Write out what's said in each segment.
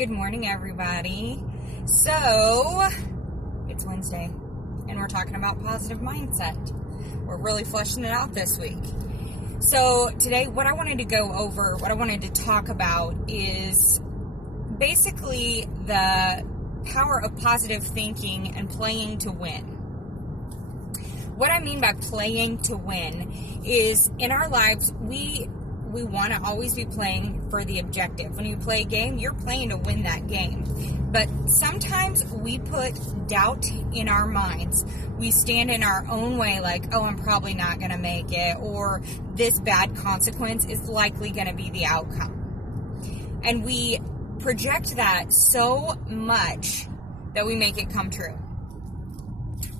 Good morning, everybody. So, it's Wednesday, and we're talking about positive mindset. We're really fleshing it out this week. So, today, what I wanted to talk about is basically the power of positive thinking and playing to win. What I mean by playing to win is in our lives, we want to always be playing for the objective. When you play a game, you're playing to win that game. But sometimes we put doubt in our minds. We stand in our own way like, oh, I'm probably not going to make it, or this bad consequence is likely going to be the outcome. And we project that so much that we make it come true.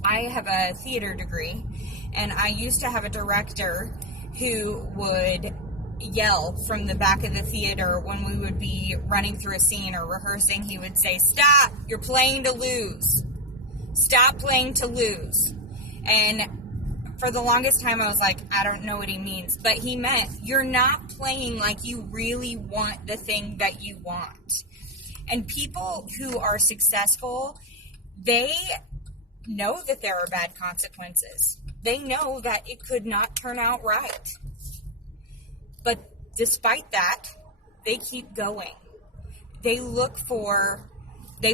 I have a theater degree, and I used to have a director who would yell from the back of the theater when we would be running through a scene or rehearsing. He would say, "Stop, you're playing to lose. Stop playing to lose." And for the longest time I was like, I don't know what he means, but he meant you're not playing like you really want the thing that you want. And people who are successful, they know that there are bad consequences. They know that it could not turn out right. But despite that, they keep going. They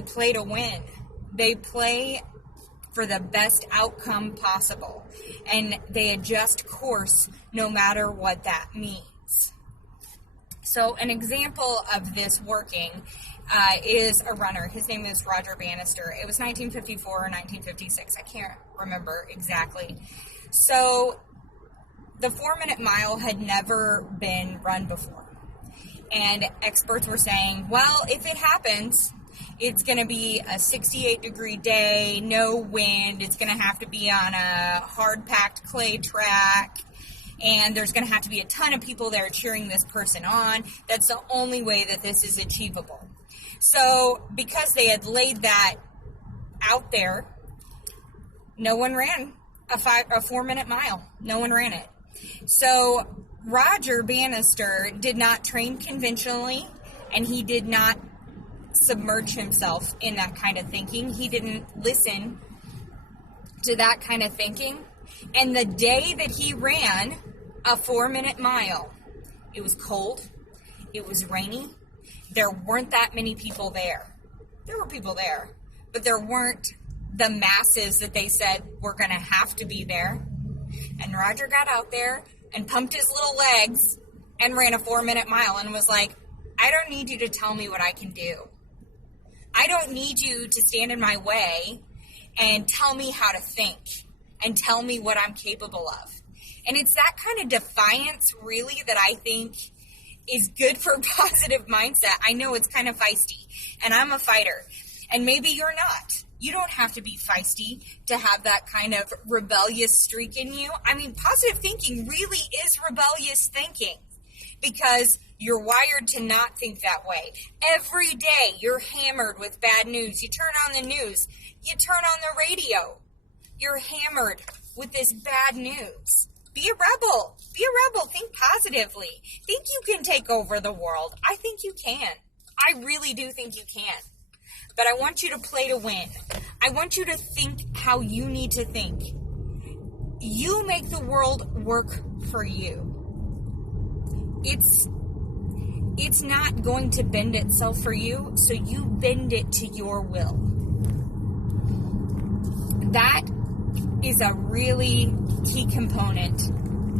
play to win. They play for the best outcome possible. And they adjust course no matter what that means. So an example of this working is a runner. His name is Roger Bannister. It was 1954 or 1956. I can't remember exactly. So the 4-minute mile had never been run before. And experts were saying, well, if it happens, it's going to be a 68-degree day, no wind. It's going to have to be on a hard-packed clay track. And there's going to have to be a ton of people there cheering this person on. That's the only way that this is achievable. So because they had laid that out there, no one ran a 4-minute mile. No one ran it. So Roger Bannister did not train conventionally, and he did not submerge himself in that kind of thinking. He didn't listen to that kind of thinking. And the day that he ran a 4-minute mile, it was cold, it was rainy, there weren't that many people there. There were people there, but there weren't the masses that they said were going to have to be there. And Roger got out there and pumped his little legs and ran a 4-minute mile and was like, I don't need you to tell me what I can do. I don't need you to stand in my way and tell me how to think and tell me what I'm capable of. And it's that kind of defiance, really, that I think is good for positive mindset. I know it's kind of feisty, and I'm a fighter. And maybe you're not. You don't have to be feisty to have that kind of rebellious streak in you. I mean, positive thinking really is rebellious thinking because you're wired to not think that way. Every day you're hammered with bad news. You turn on the news. You turn on the radio. You're hammered with this bad news. Be a rebel. Be a rebel. Think positively. Think you can take over the world. I think you can. I really do think you can. But I want you to play to win. I want you to think how you need to think. You make the world work for you. It's not going to bend itself for you, so you bend it to your will. That is a really key component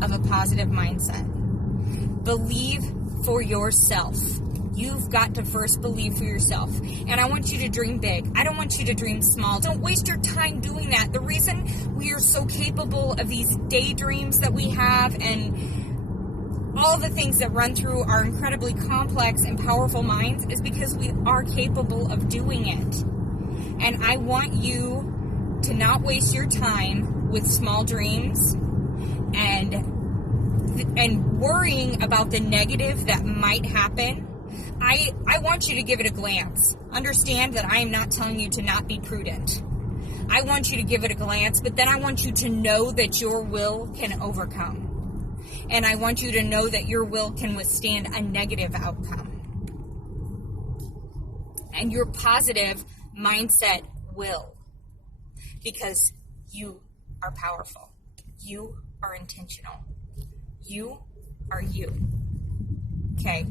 of a positive mindset. Believe for yourself. You've got to first believe for yourself. And I want you to dream big. I don't want you to dream small. Don't waste your time doing that. The reason we are so capable of these daydreams that we have and all the things that run through our incredibly complex and powerful minds is because we are capable of doing it. And I want you to not waste your time with small dreams and worrying about the negative that might happen. I want you to give it a glance. Understand that I am not telling you to not be prudent. I want you to give it a glance, but then I want you to know that your will can overcome. And I want you to know that your will can withstand a negative outcome. And your positive mindset will. Because you are powerful. You are intentional. You are you. Okay?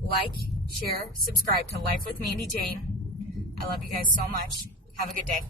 Like, share, subscribe to Life with Mandy Jane. I love you guys so much. Have a good day.